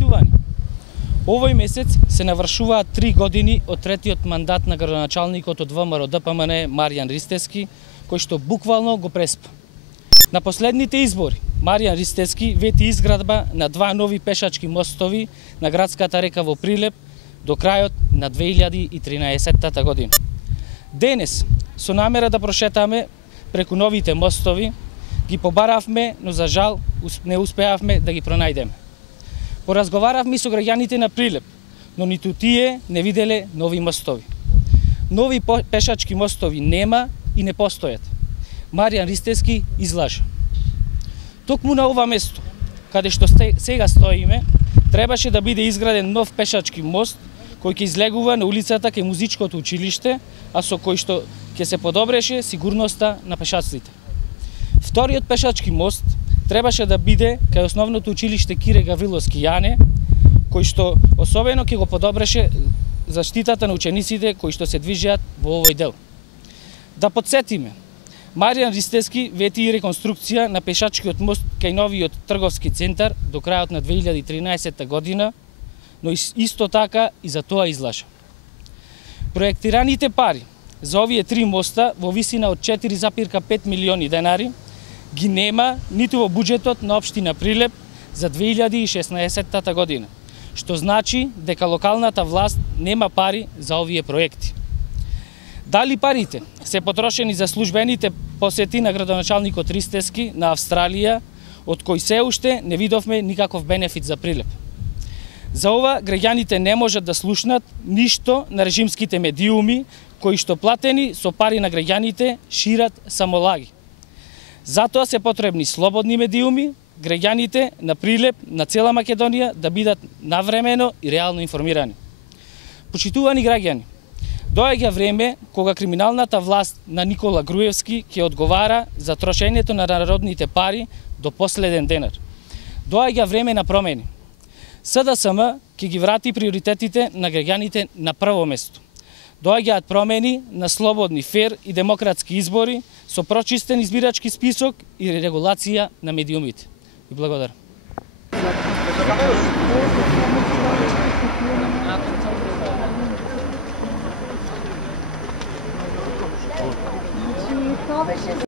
Почитувани, овој месец се навршуваат 3 години од третиот мандат на градоначалникот од ВМРО ДПМН Маријан Ристевски, кој што буквално го преспа. На последните избори Маријан Ристевски вети изградба на 2 нови пешачки мостови на градската река во Прилеп до крајот на 2013 година. Денес, со намера да прошетаме преку новите мостови, ги побаравме, но за жал не успеавме да ги пронајдеме. Поразговаравме со граѓаните на Прилеп, но ниту тие не виделе нови мостови. Нови пешачки мостови нема и не постојат. Маријан Ристевски излажа. Токму на ова место, каде што сега стоиме, требаше да биде изграден нов пешачки мост кој ќе излегува на улицата кај музичкото училиште, а со кој што ќе се подобреше сигурноста на пешаците. Вториот пешачки мост требаше да биде кај основното училиште Кире Гавриловски Јане, кој што особено ќе го подобреше заштитата на учениците кои што се движеат во овој дел. Да подсетиме, Маријан Ристевски вети и реконструкција на пешачкиот мост кај новиот трговски центар до крајот на 2013 година, но исто така и за тоа излажа. Проектираните пари за овие 3 моста во висина од 4,5 милиони денари ги нема ниту во буџетот на општина Прилеп за 2016 година, што значи дека локалната власт нема пари за овие проекти. Дали парите се потрошени за службените посети на градоначалникот Ристевски на Австралија, од кој се уште не видовме никаков бенефит за Прилеп. За ова граѓаните не можат да слушнат ништо на режимските медиуми, кои што платени со пари на граѓаните шират самолаги. Затоа се потребни слободни медиуми, граѓаните на Прилеп, на цела Македонија да бидат навремено и реално информирани. Почитувани граѓани, доаѓа време кога криминалната власт на Никола Груевски ќе одговара за трошењето на народните пари до последен денар. Доаѓа време на промени. СДСМ ќе ги врати приоритетите на граѓаните на прво место. Доаѓаат промени на слободни, фер и демократски избори со прочистен избирачки список и регулација на медиумите. Ви благодарам.